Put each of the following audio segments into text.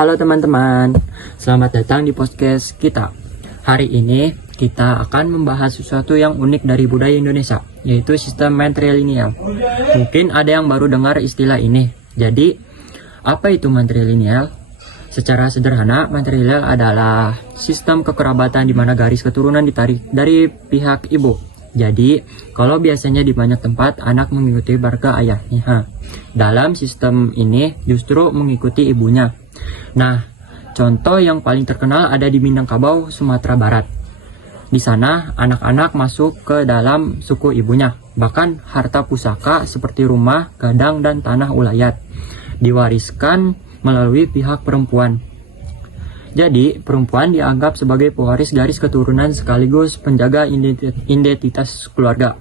Halo teman-teman, selamat datang di podcast kita. Hari ini kita akan membahas sesuatu yang unik dari budaya Indonesia, yaitu sistem matrilineal. Mungkin ada yang baru dengar istilah ini. Jadi, apa itu matrilineal? Secara sederhana, matrilineal adalah sistem kekerabatan di mana garis keturunan ditarik dari pihak ibu. Jadi, kalau biasanya di banyak tempat anak mengikuti marga ayahnya, dalam sistem ini justru mengikuti ibunya. Nah, contoh yang paling terkenal ada di Minangkabau, Sumatera Barat. Di sana, anak-anak masuk ke dalam suku ibunya. Bahkan harta pusaka seperti rumah, gadang, dan tanah ulayat diwariskan melalui pihak perempuan. Jadi, perempuan dianggap sebagai pewaris garis keturunan sekaligus penjaga identitas keluarga.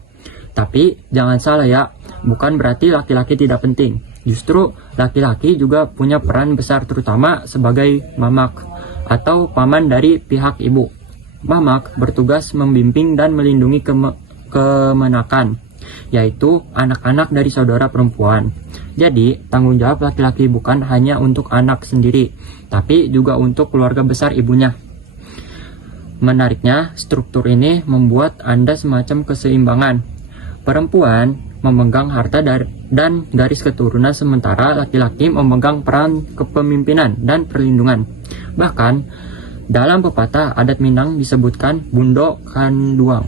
Tapi, jangan salah ya, bukan berarti laki-laki tidak penting. Justru, laki-laki juga punya peran besar terutama sebagai mamak atau paman dari pihak ibu. Mamak bertugas membimbing dan melindungi kemenakan, yaitu anak-anak dari saudara perempuan. Jadi, tanggung jawab laki-laki bukan hanya untuk anak sendiri, tapi juga untuk keluarga besar ibunya. Menariknya, struktur ini membuat Anda semacam keseimbangan. Perempuan memegang harta dan garis keturunan, sementara laki-laki memegang peran kepemimpinan dan perlindungan. Bahkan, dalam pepatah adat Minang disebutkan bundo kanduang,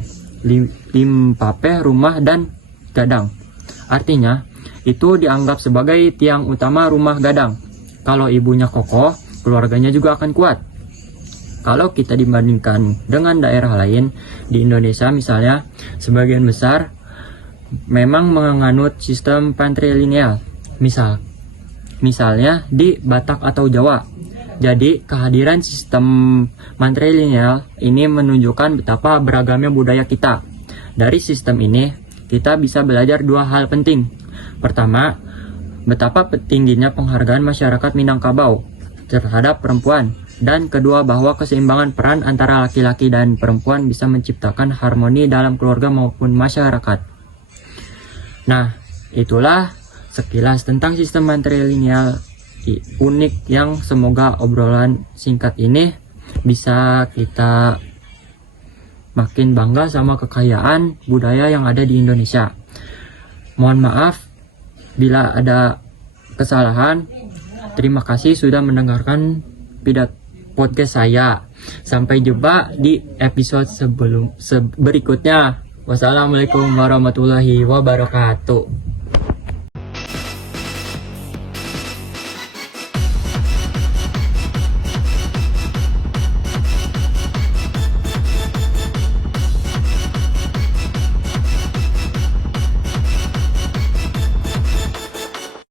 limpape rumah dan gadang. Artinya, itu dianggap sebagai tiang utama rumah gadang. Kalau ibunya kokoh, keluarganya juga akan kuat. Kalau kita dibandingkan dengan daerah lain di Indonesia misalnya, sebagian besar memang menganut sistem patrilineal. Misalnya di Batak atau Jawa. Jadi kehadiran sistem matrilineal ini menunjukkan betapa beragamnya budaya kita. Dari sistem ini kita bisa belajar dua hal penting. Pertama, betapa tingginya penghargaan masyarakat Minangkabau terhadap perempuan. Dan kedua, bahwa keseimbangan peran antara laki-laki dan perempuan bisa menciptakan harmoni dalam keluarga maupun masyarakat. Nah, itulah sekilas tentang sistem matrilineal unik yang semoga obrolan singkat ini bisa kita makin bangga sama kekayaan budaya yang ada di Indonesia. Mohon maaf bila ada kesalahan. Terima kasih sudah mendengarkan podcast saya. Sampai jumpa di episode berikutnya. Wassalamualaikum warahmatullahi wabarakatuh.